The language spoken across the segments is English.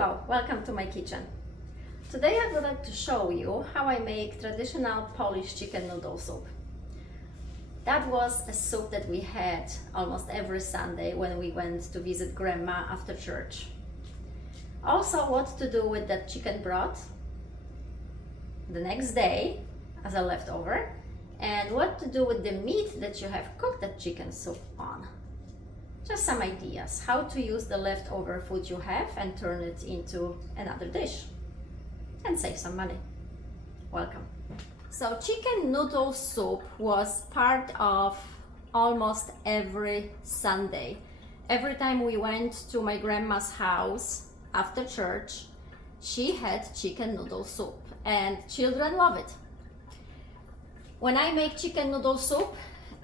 Hello, welcome to my kitchen. Today I would like to show you how I make traditional Polish chicken noodle soup. That was a soup that we had almost every Sunday when we went to visit Grandma after church. Also, what to do with that chicken broth the next day as a leftover, and what to do with the meat that you have cooked that chicken soup on. Just some ideas how to use the leftover food you have and turn it into another dish and save some money. Welcome. So chicken noodle soup was part of almost every Sunday. Every time we went to my grandma's house after church, she had chicken noodle soup and children love it. When I make chicken noodle soup,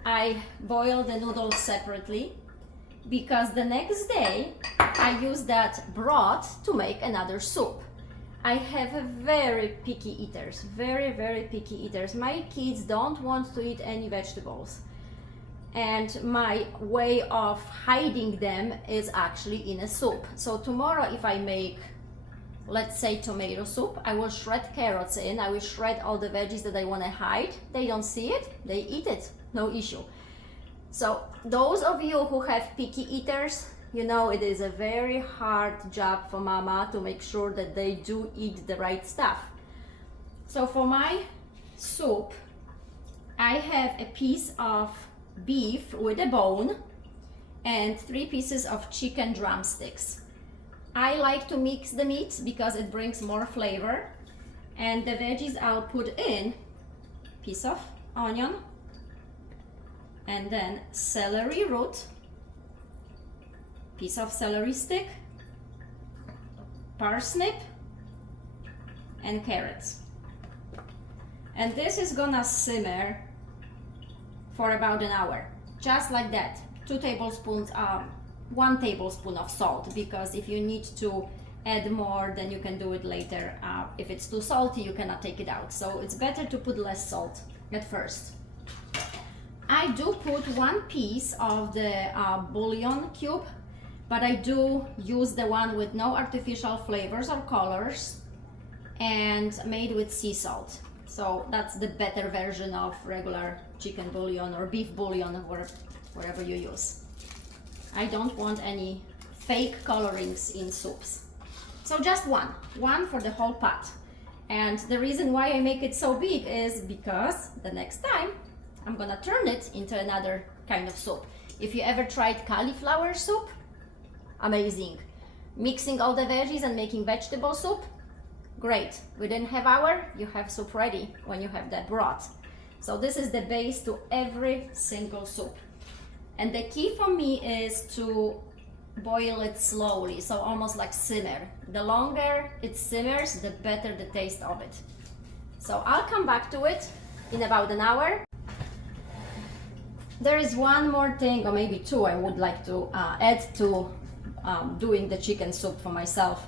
I boil the noodles separately because the next day I use that broth to make another soup. I have a very picky eaters, very picky eaters. My kids don't want to eat any vegetables. And my way of hiding them is actually in a soup. So tomorrow if I make, let's say, tomato soup, I will shred carrots in, I will shred all the veggies that I want to hide. They don't see it, they eat it, no issue. So those of you who have picky eaters, you know it is a very hard job for mama to make sure that they do eat the right stuff. So for my soup, I have a piece of beef with a bone and 3 pieces of chicken drumsticks. I like to mix the meat because it brings more flavor, and the veggies I'll put in piece of onion, and then celery root, piece of celery stick, parsnip, and carrots. And this is gonna simmer for about an hour, just like that. 2 tablespoons, 1 tablespoon of salt, because if you need to add more, then you can do it later. If it's too salty, you cannot take it out. So it's better to put less salt at first. I do put 1 piece of the bouillon cube, but I do use the one with no artificial flavors or colors and made with sea salt. So that's the better version of regular chicken bouillon or beef bouillon, or whatever you use. I don't want any fake colorings in soups. So just one for the whole pot. And the reason why I make it so big is because the next time I'm gonna turn it into another kind of soup. If you ever tried cauliflower soup, amazing. Mixing all the veggies and making vegetable soup, great. Within half hour, you have soup ready when you have that broth. So this is the base to every single soup. And the key for me is to boil it slowly, so almost like simmer. The longer it simmers, the better the taste of it. So I'll come back to it in about an hour. There is one more thing, or maybe 2, I would like to add to doing the chicken soup for myself.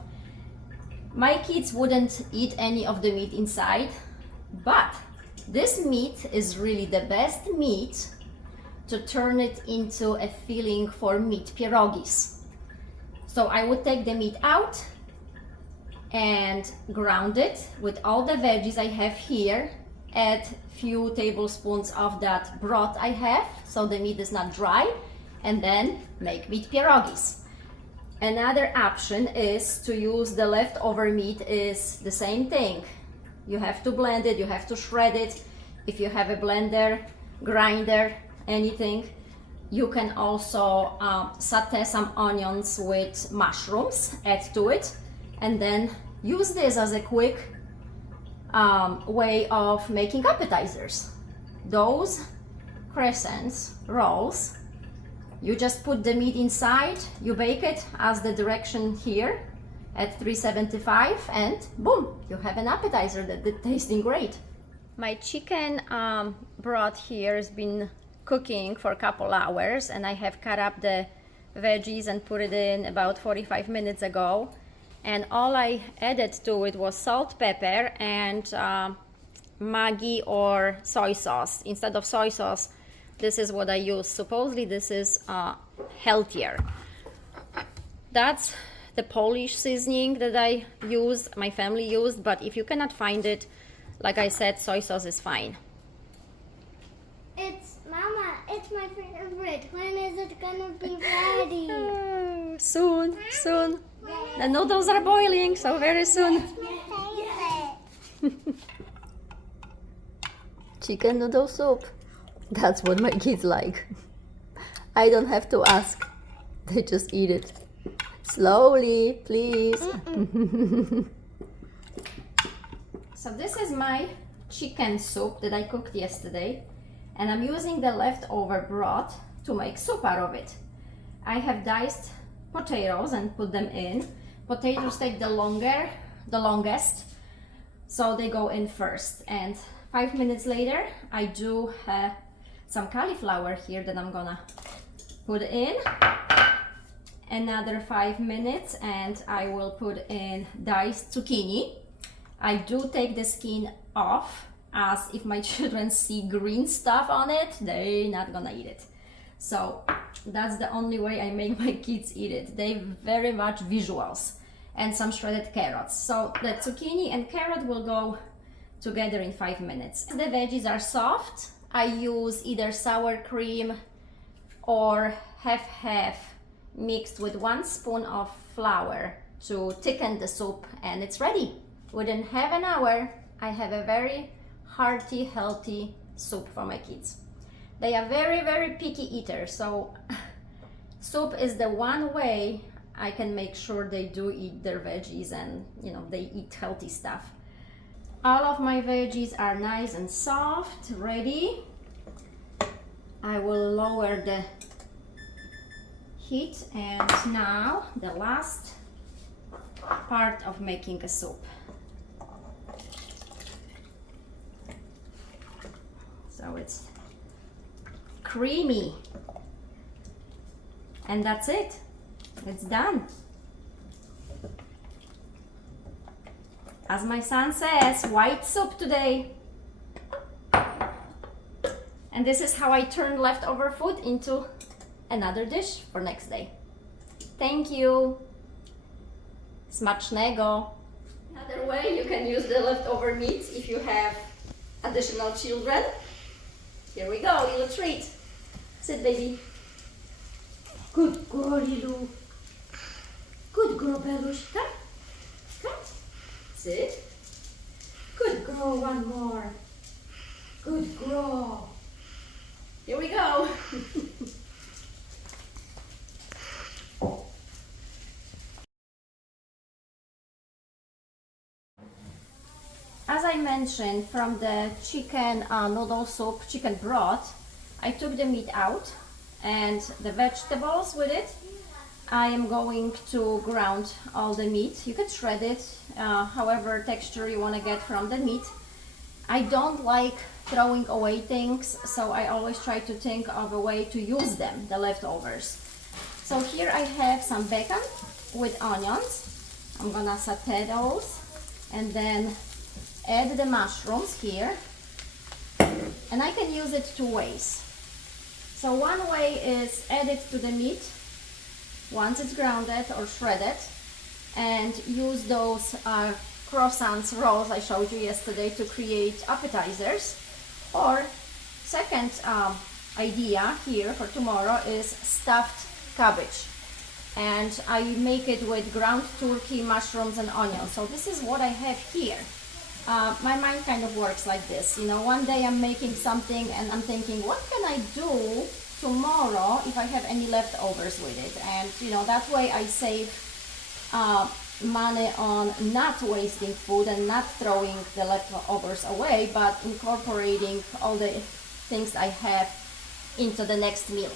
My kids wouldn't eat any of the meat inside, but this meat is really the best meat to turn it into a filling for meat pierogis. So I would take the meat out and ground it with all the veggies I have here, add few tablespoons of that broth I have so the meat is not dry, and then make meat pierogis. Another option is to use the leftover meat. Is the same thing. You have to blend it, you have to shred it. If you have a blender, grinder, anything, you can also saute some onions with mushrooms, add to it, and then use this as a quick way of making appetizers. Those crescents, rolls, you just put the meat inside, you bake it as the direction here at 375, and boom, you have an appetizer that is tasting great. My chicken broth here has been cooking for a couple hours, and I have cut up the veggies and put it in about 45 minutes ago. And all I added to it was salt, pepper, and Maggi or soy sauce. Instead of soy sauce, this is what I use. Supposedly this is healthier. That's the Polish seasoning that I use, my family used, but if you cannot find it, like I said, soy sauce is fine. Mama, it's my favorite. When is it gonna be ready? Soon, soon. The noodles are boiling, so very soon. It's my favorite. Chicken noodle soup. That's what my kids like. I don't have to ask. They just eat it. Slowly, please. So this is my chicken soup that I cooked yesterday. And I'm using the leftover broth to make soup out of it. I have diced potatoes and put them in. Potatoes take the longest, so they go in first. And 5 minutes later, I do have some cauliflower here that I'm gonna put in. Another 5 minutes, and I will put in diced zucchini. I do take the skin off, as if my children see green stuff on it, they're not gonna eat it. So that's the only way I make my kids eat it. They very much visuals, and some shredded carrots. So the zucchini and carrot will go together in 5 minutes. The veggies are soft. I use either sour cream or half-half mixed with 1 spoon of flour to thicken the soup, and it's ready. Within half an hour, I have a very hearty, healthy soup for my kids. They are very, very picky eaters, so soup is the one way I can make sure they do eat their veggies and, you know, they eat healthy stuff. All of my veggies are nice and soft, ready. I will lower the heat, and now the last part of making a soup. So it's creamy, and that's it. It's done. As my son says, white soup today. And this is how I turn leftover food into another dish for next day. Thank you. Smacznego. Another way you can use the leftover meat if you have additional children. Here we go, little treat. Sit, baby. Good girl, Lilu. Good girl, Belush. Come. Come. Sit. Good girl, one more. Good girl. Here we go. As I mentioned, from the chicken noodle soup, chicken broth, I took the meat out and the vegetables with it. I am going to ground all the meat. You can shred it, however texture you want to get from the meat. I don't like throwing away things, so I always try to think of a way to use them, the leftovers. So here I have some bacon with onions. I'm gonna saute those and then add the mushrooms here, and I can use it 2 ways. So one way is add it to the meat once it's grounded or shredded, and use those croissants rolls I showed you yesterday to create appetizers. Or second idea here for tomorrow is stuffed cabbage, and I make it with ground turkey, mushrooms and onions. So this is what I have here. My mind kind of works like this, you know, one day I'm making something and I'm thinking, what can I do tomorrow if I have any leftovers with it? And, you know, that way I save money on not wasting food and not throwing the leftovers away, but incorporating all the things I have into the next meal.